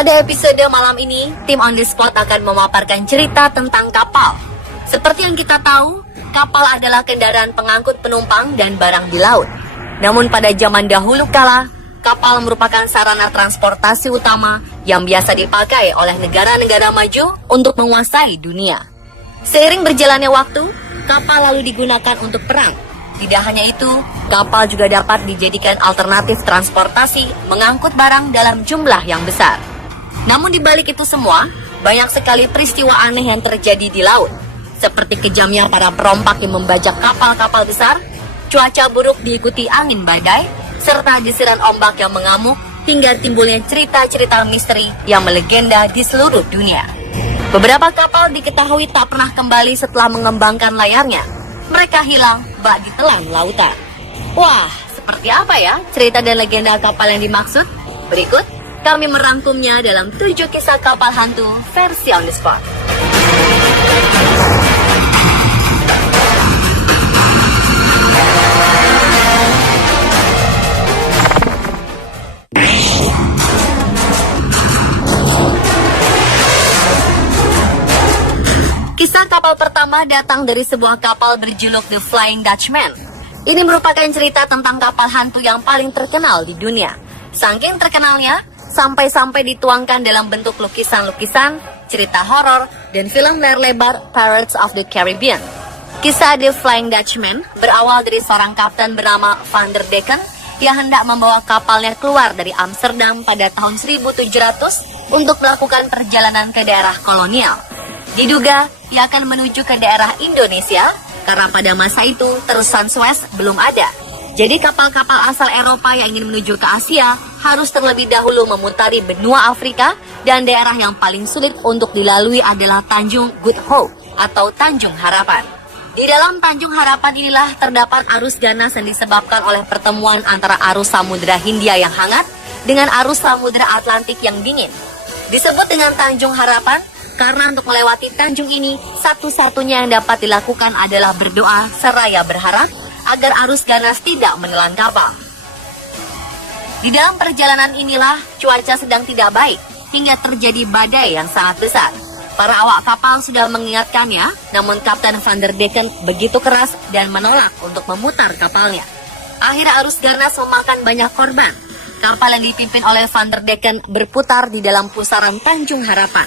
Pada episode malam ini, tim On The Spot akan memaparkan cerita tentang kapal. Seperti yang kita tahu, kapal adalah kendaraan pengangkut penumpang dan barang di laut. Namun pada zaman dahulu kala, kapal merupakan sarana transportasi utama yang biasa dipakai oleh negara-negara maju untuk menguasai dunia. Seiring berjalannya waktu, kapal lalu digunakan untuk perang. Tidak hanya itu, kapal juga dapat dijadikan alternatif transportasi mengangkut barang dalam jumlah yang besar. Namun di balik itu semua, banyak sekali peristiwa aneh yang terjadi di laut. Seperti kejamnya para perompak yang membajak kapal-kapal besar, cuaca buruk diikuti angin badai, serta desiran ombak yang mengamuk, hingga timbulnya cerita-cerita misteri yang melegenda di seluruh dunia. Beberapa kapal diketahui tak pernah kembali setelah mengembangkan layarnya. Mereka hilang bak ditelan lautan. Wah, seperti apa ya cerita dan legenda kapal yang dimaksud? Berikut kami merangkumnya dalam 7 kisah kapal hantu versi On The Spot. Kisah kapal pertama datang dari sebuah kapal berjuluk The Flying Dutchman. Ini merupakan cerita tentang kapal hantu yang paling terkenal di dunia. Saking terkenalnya, sampai-sampai dituangkan dalam bentuk lukisan-lukisan, cerita horor, dan film layar lebar Pirates of the Caribbean. Kisah The Flying Dutchman berawal dari seorang kapten bernama Van der Decken yang hendak membawa kapalnya keluar dari Amsterdam pada tahun 1700 untuk melakukan perjalanan ke daerah kolonial. Diduga, ia akan menuju ke daerah Indonesia karena pada masa itu terusan Suez belum ada. Jadi kapal-kapal asal Eropa yang ingin menuju ke Asia harus terlebih dahulu memutari benua Afrika, dan daerah yang paling sulit untuk dilalui adalah Tanjung Good Hope atau Tanjung Harapan. Di dalam Tanjung Harapan inilah terdapat arus ganas yang disebabkan oleh pertemuan antara arus Samudra Hindia yang hangat dengan arus Samudra Atlantik yang dingin. Disebut dengan Tanjung Harapan karena untuk melewati tanjung ini, satu-satunya yang dapat dilakukan adalah berdoa seraya berharap agar arus ganas tidak menelan kapal. Di dalam perjalanan inilah cuaca sedang tidak baik hingga terjadi badai yang sangat besar. Para awak kapal sudah mengingatkannya, namun Kapten Van der Decken begitu keras dan menolak untuk memutar kapalnya. Akhirnya arus ganas memakan banyak korban. Kapal yang dipimpin oleh Van der Decken berputar di dalam pusaran Tanjung Harapan.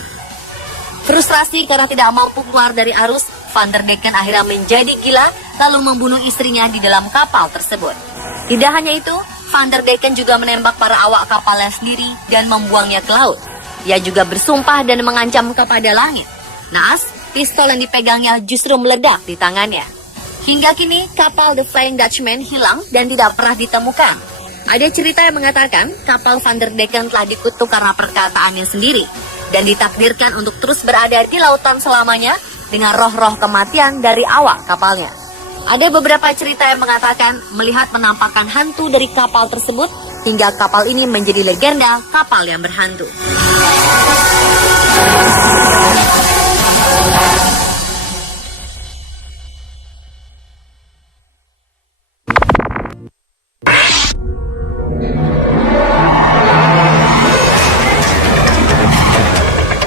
Frustrasi karena tidak mampu keluar dari arus, Van der Decken akhirnya menjadi gila lalu membunuh istrinya di dalam kapal tersebut. Tidak hanya itu, Van der Decken juga menembak para awak kapalnya sendiri dan membuangnya ke laut. Ia juga bersumpah dan mengancam kepada langit. Naas, pistol yang dipegangnya justru meledak di tangannya. Hingga kini, kapal The Flying Dutchman hilang dan tidak pernah ditemukan. Ada cerita yang mengatakan kapal Van der Decken telah dikutuk karena perkataannya sendiri dan ditakdirkan untuk terus berada di lautan selamanya dengan roh-roh kematian dari awak kapalnya. Ada beberapa cerita yang mengatakan melihat penampakan hantu dari kapal tersebut hingga kapal ini menjadi legenda kapal yang berhantu.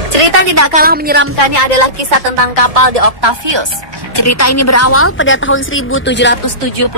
Cerita tidak kalah menyeramkannya adalah kisah tentang kapal The Octavius. Cerita ini berawal pada tahun 1775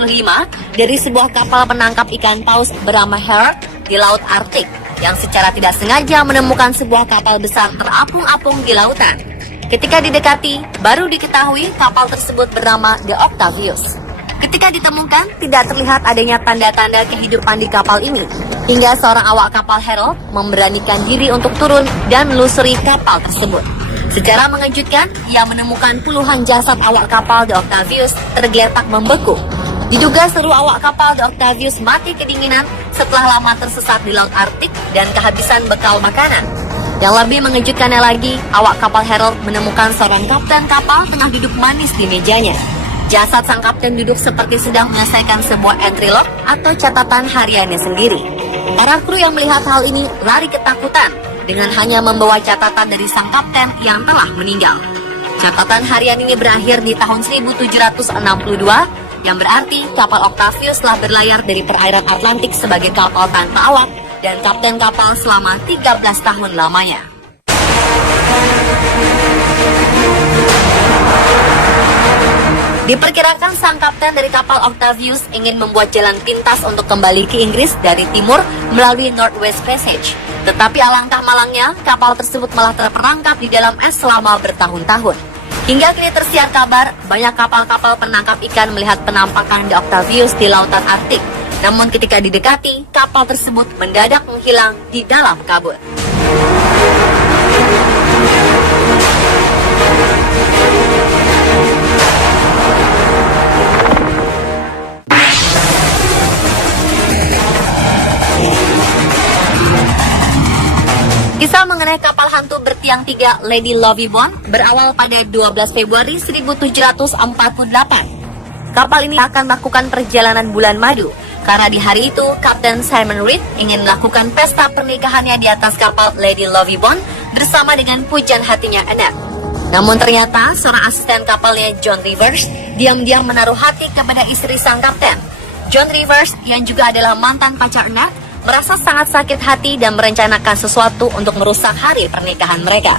dari sebuah kapal penangkap ikan paus bernama Herald di Laut Arktik yang secara tidak sengaja menemukan sebuah kapal besar terapung-apung di lautan. Ketika didekati, baru diketahui kapal tersebut bernama The Octavius. Ketika ditemukan, tidak terlihat adanya tanda-tanda kehidupan di kapal ini, hingga seorang awak kapal Herald memberanikan diri untuk turun dan menelusuri kapal tersebut. Secara mengejutkan, ia menemukan puluhan jasad awak kapal The Octavius tergeletak membeku. Diduga seluruh awak kapal The Octavius mati kedinginan setelah lama tersesat di Laut Arktik dan kehabisan bekal makanan. Yang lebih mengejutkannya lagi, awak kapal Herald menemukan seorang kapten kapal tengah duduk manis di mejanya. Jasad sang kapten duduk seperti sedang menyelesaikan sebuah entry log atau catatan hariannya sendiri. Para kru yang melihat hal ini lari ketakutan dengan hanya membawa catatan dari sang kapten yang telah meninggal. Catatan harian ini berakhir di tahun 1762, yang berarti kapal Octavius telah berlayar dari perairan Atlantik sebagai kapal tanpa awak dan kapten kapal selama 13 tahun lamanya. Diperkirakan sang kapten dari kapal Octavius ingin membuat jalan pintas untuk kembali ke Inggris dari timur melalui Northwest Passage. Tetapi alangkah malangnya, kapal tersebut malah terperangkap di dalam es selama bertahun-tahun. Hingga kini tersiar kabar, banyak kapal-kapal penangkap ikan melihat penampakan di Octavius di lautan Arktik. Namun ketika didekati, kapal tersebut mendadak menghilang di dalam kabut. Kisah mengenai kapal hantu bertiang 3 Lady Lovibond berawal pada 12 Februari 1748. Kapal ini akan melakukan perjalanan bulan madu, karena di hari itu Kapten Simon Reed ingin melakukan pesta pernikahannya di atas kapal Lady Lovibond bersama dengan pujaan hatinya Annette. Namun ternyata seorang asisten kapalnya John Rivers diam-diam menaruh hati kepada istri sang kapten. John Rivers yang juga adalah mantan pacar Annette merasa sangat sakit hati dan merencanakan sesuatu untuk merusak hari pernikahan mereka.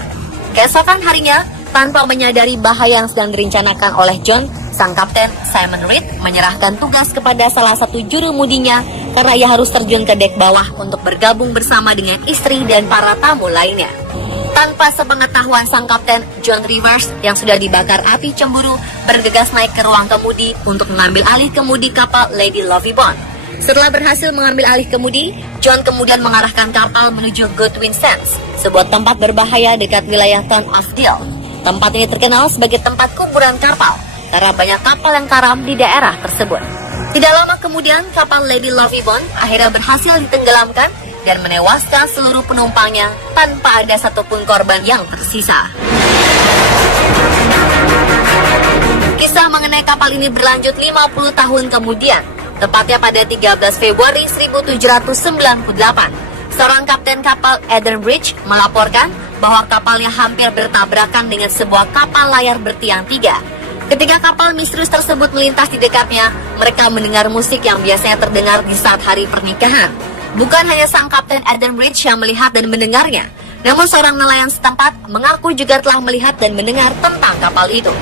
Keesokan harinya, tanpa menyadari bahaya yang sedang direncanakan oleh John, sang kapten Simon Reed menyerahkan tugas kepada salah satu juru mudinya karena ia harus terjun ke dek bawah untuk bergabung bersama dengan istri dan para tamu lainnya. Tanpa sepengetahuan sang kapten, John Rivers yang sudah dibakar api cemburu bergegas naik ke ruang kemudi untuk mengambil alih kemudi kapal Lady Lovibond. Setelah berhasil mengambil alih kemudi, John kemudian mengarahkan kapal menuju Goodwin Sands, sebuah tempat berbahaya dekat wilayah Town of Deal. Tempat ini terkenal sebagai tempat kuburan kapal, karena banyak kapal yang karam di daerah tersebut. Tidak lama kemudian, kapal Lady Lovibond akhirnya berhasil ditenggelamkan dan menewaskan seluruh penumpangnya tanpa ada satupun korban yang tersisa. Kisah mengenai kapal ini berlanjut 50 tahun kemudian. Tepatnya pada 13 Februari 1798, seorang kapten kapal Edenbridge melaporkan bahwa kapalnya hampir bertabrakan dengan sebuah kapal layar bertiang 3. Ketika kapal misterius tersebut melintas di dekatnya, mereka mendengar musik yang biasanya terdengar di saat hari pernikahan. Bukan hanya sang kapten Edenbridge yang melihat dan mendengarnya, namun seorang nelayan setempat mengaku juga telah melihat dan mendengar tentang kapal itu.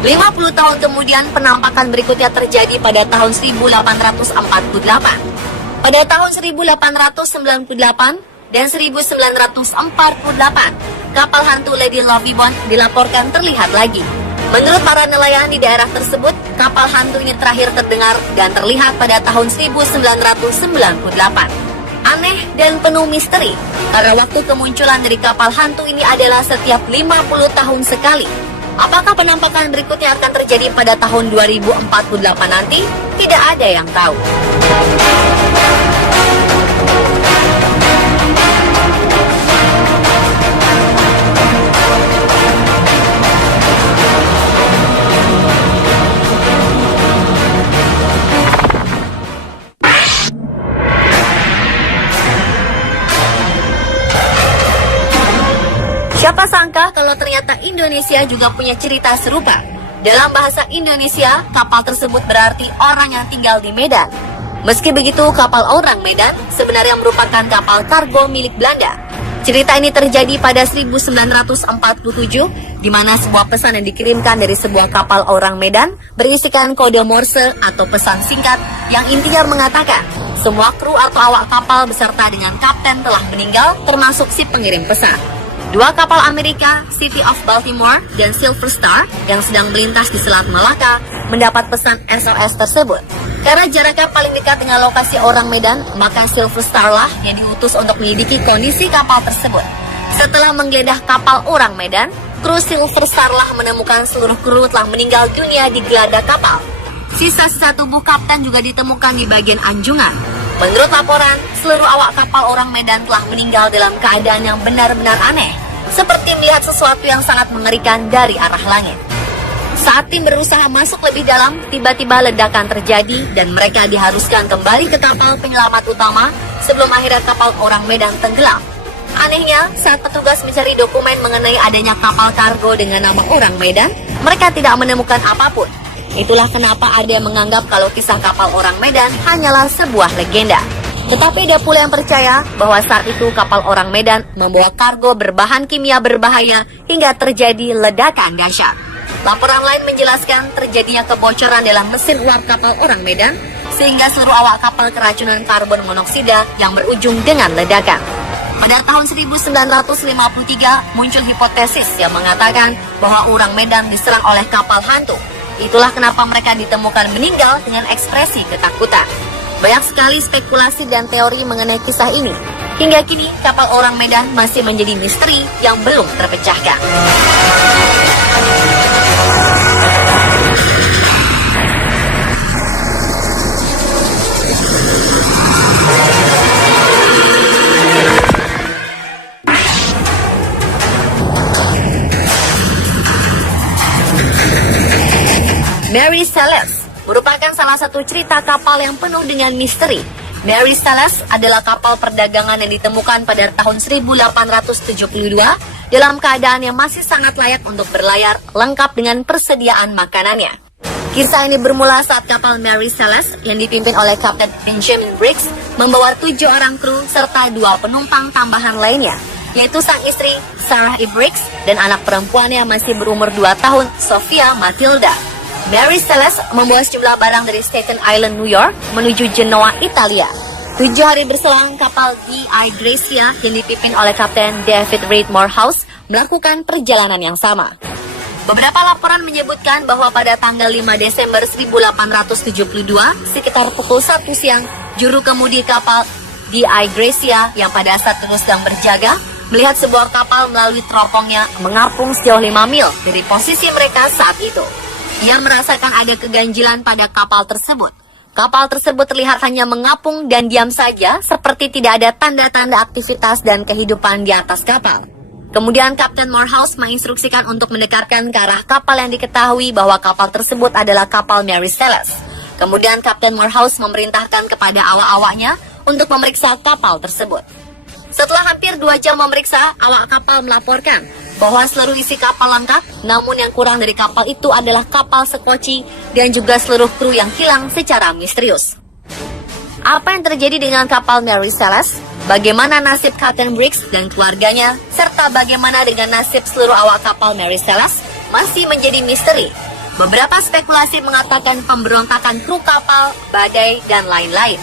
50 tahun kemudian, penampakan berikutnya terjadi pada tahun 1848. Pada tahun 1898 dan 1948, kapal hantu Lady Lovibond dilaporkan terlihat lagi. Menurut para nelayan di daerah tersebut, kapal hantu ini terakhir terdengar dan terlihat pada tahun 1998. Aneh dan penuh misteri, karena waktu kemunculan dari kapal hantu ini adalah setiap 50 tahun sekali. Apakah penampakan berikutnya akan terjadi pada tahun 2048 nanti? Tidak ada yang tahu. Siapa sangka kalau ternyata Indonesia juga punya cerita serupa. Dalam bahasa Indonesia, kapal tersebut berarti orang yang tinggal di Medan. Meski begitu, kapal Orang Medan sebenarnya merupakan kapal kargo milik Belanda. Cerita ini terjadi pada 1947, di mana sebuah pesan yang dikirimkan dari sebuah kapal Orang Medan berisikan kode Morse atau pesan singkat yang intinya mengatakan semua kru atau awak kapal beserta dengan kapten telah meninggal, termasuk si pengirim pesan. Dua kapal Amerika, City of Baltimore dan Silver Star yang sedang melintas di Selat Malaka mendapat pesan SOS tersebut. Karena jaraknya paling dekat dengan lokasi Orang Medan, maka Silver Star lah yang diutus untuk menyelidiki kondisi kapal tersebut. Setelah menggeledah kapal Orang Medan, kru Silver Star lah menemukan seluruh kru telah meninggal dunia di geladak kapal. Sisa-sisa tubuh kapten juga ditemukan di bagian anjungan. Menurut laporan, seluruh awak kapal Orang Medan telah meninggal dalam keadaan yang benar-benar aneh, seperti melihat sesuatu yang sangat mengerikan dari arah langit. Saat tim berusaha masuk lebih dalam, tiba-tiba ledakan terjadi dan mereka diharuskan kembali ke kapal penyelamat utama sebelum akhirnya kapal Orang Medan tenggelam. Anehnya, saat petugas mencari dokumen mengenai adanya kapal kargo dengan nama Orang Medan, mereka tidak menemukan apapun. Itulah kenapa ada yang menganggap kalau kisah kapal Orang Medan hanyalah sebuah legenda. Tetapi ada pula yang percaya bahwa saat itu kapal orang Medan membawa kargo berbahan kimia berbahaya hingga terjadi ledakan dahsyat. Laporan lain menjelaskan terjadinya kebocoran dalam mesin uap kapal orang Medan sehingga seluruh awak kapal keracunan karbon monoksida yang berujung dengan ledakan. Pada tahun 1953 muncul hipotesis yang mengatakan bahwa orang Medan diserang oleh kapal hantu. Itulah kenapa mereka ditemukan meninggal dengan ekspresi ketakutan. Banyak sekali spekulasi dan teori mengenai kisah ini. Hingga kini, kapal orang Medan masih menjadi misteri yang belum terpecahkan. Mary Celeste merupakan salah satu cerita kapal yang penuh dengan misteri. Mary Celeste adalah kapal perdagangan yang ditemukan pada tahun 1872 dalam keadaan yang masih sangat layak untuk berlayar, lengkap dengan persediaan makanannya. Kisah ini bermula saat kapal Mary Celeste yang dipimpin oleh Kapten Benjamin Briggs membawa 7 orang kru serta 2 penumpang tambahan lainnya, yaitu sang istri Sarah E. Briggs dan anak perempuannya yang masih berumur 2 tahun, Sophia Matilda. Mary Celeste membawa sejumlah barang dari Staten Island, New York, menuju Genoa, Italia. 7 hari berselang, kapal D.I. Gracia yang dipimpin oleh Kapten David Reid Morehouse melakukan perjalanan yang sama. Beberapa laporan menyebutkan bahwa pada tanggal 5 Desember 1872, sekitar pukul 1 siang, juru kemudi kapal D.I. Gracia yang pada saat itu sedang berjaga, melihat sebuah kapal melalui teropongnya mengapung sejauh 5 mil dari posisi mereka saat itu. Ia merasakan ada keganjilan pada kapal tersebut. Kapal tersebut terlihat hanya mengapung dan diam saja, seperti tidak ada tanda-tanda aktivitas dan kehidupan di atas kapal. Kemudian Kapten Morehouse menginstruksikan untuk mendekatkan ke arah kapal yang diketahui bahwa kapal tersebut adalah kapal Mary Celeste. Kemudian Kapten Morehouse memerintahkan kepada awak-awaknya untuk memeriksa kapal tersebut. Setelah hampir 2 jam memeriksa, awak kapal melaporkan bahwa seluruh isi kapal lengkap, namun yang kurang dari kapal itu adalah kapal sekoci dan juga seluruh kru yang hilang secara misterius. Apa yang terjadi dengan kapal Mary Celeste? Bagaimana nasib Kapten Briggs dan keluarganya? Serta bagaimana dengan nasib seluruh awak kapal Mary Celeste? Masih menjadi misteri. Beberapa spekulasi mengatakan pemberontakan kru kapal, badai, dan lain-lain.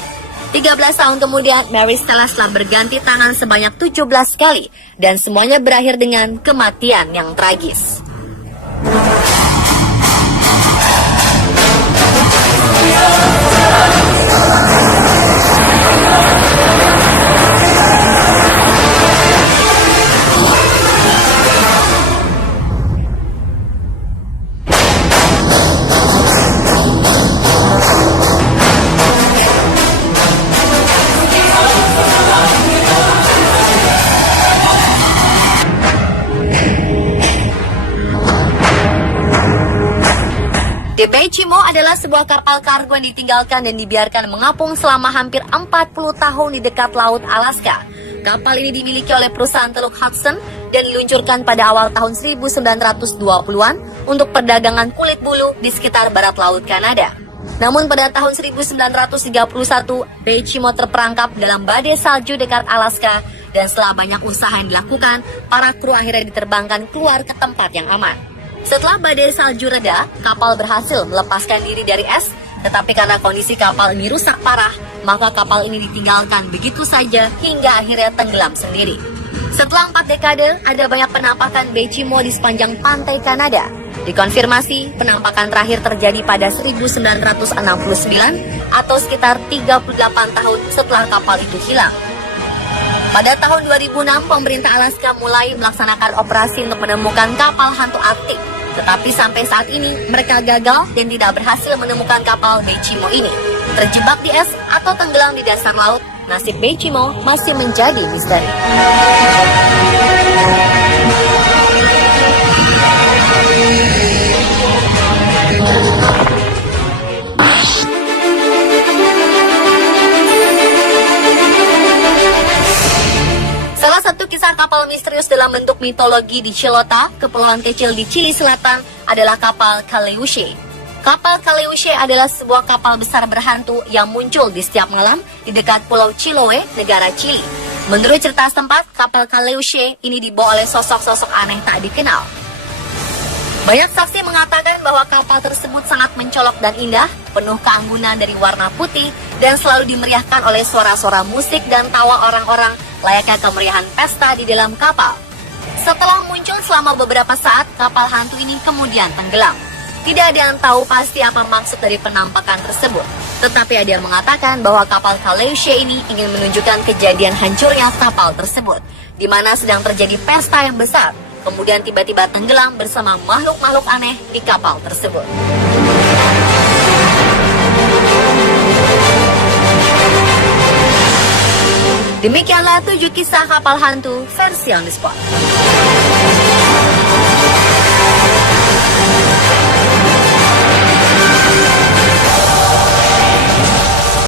13 tahun kemudian, Mary Celeste telah berganti tangan sebanyak 17 kali dan semuanya berakhir dengan kematian yang tragis. The Beijimo adalah sebuah kapal kargo yang ditinggalkan dan dibiarkan mengapung selama hampir 40 tahun di dekat laut Alaska. Kapal ini dimiliki oleh perusahaan Teluk Hudson dan diluncurkan pada awal tahun 1920-an untuk perdagangan kulit bulu di sekitar barat laut Kanada. Namun pada tahun 1931, Beijimo terperangkap dalam badai salju dekat Alaska dan setelah banyak usaha yang dilakukan, para kru akhirnya diterbangkan keluar ke tempat yang aman. Setelah badai salju reda, kapal berhasil melepaskan diri dari es, tetapi karena kondisi kapal ini rusak parah, maka kapal ini ditinggalkan begitu saja hingga akhirnya tenggelam sendiri. Setelah 4 dekade, ada banyak penampakan Beijimo di sepanjang pantai Kanada. Dikonfirmasi, penampakan terakhir terjadi pada 1969 atau sekitar 38 tahun setelah kapal itu hilang. Pada tahun 2006, pemerintah Alaska mulai melaksanakan operasi untuk menemukan kapal hantu Arktik. Tetapi sampai saat ini, mereka gagal dan tidak berhasil menemukan kapal Beijimo ini. Terjebak di es atau tenggelam di dasar laut, nasib Beijimo masih menjadi misteri. Salah satu kisah kapal misterius dalam bentuk mitologi di Chilota, kepulauan kecil di Chili Selatan, adalah kapal Kaleuche. Kapal Kaleuche adalah sebuah kapal besar berhantu yang muncul di setiap malam di dekat Pulau Chiloé, negara Chili. Menurut cerita setempat, kapal Kaleuche ini dibawa oleh sosok-sosok aneh tak dikenal. Banyak saksi mengatakan bahwa kapal tersebut sangat mencolok dan indah, penuh keanggunan dari warna putih, dan selalu dimeriahkan oleh suara-suara musik dan tawa orang-orang layaknya kemeriahan pesta di dalam kapal. Setelah muncul selama beberapa saat, kapal hantu ini kemudian tenggelam. Tidak ada yang tahu pasti apa maksud dari penampakan tersebut. Tetapi ada yang mengatakan bahwa kapal Kaleuche ini ingin menunjukkan kejadian hancurnya kapal tersebut, di mana sedang terjadi pesta yang besar, kemudian tiba-tiba tenggelam bersama makhluk-makhluk aneh di kapal tersebut. Demikianlah 7 kisah kapal hantu versi on the spot.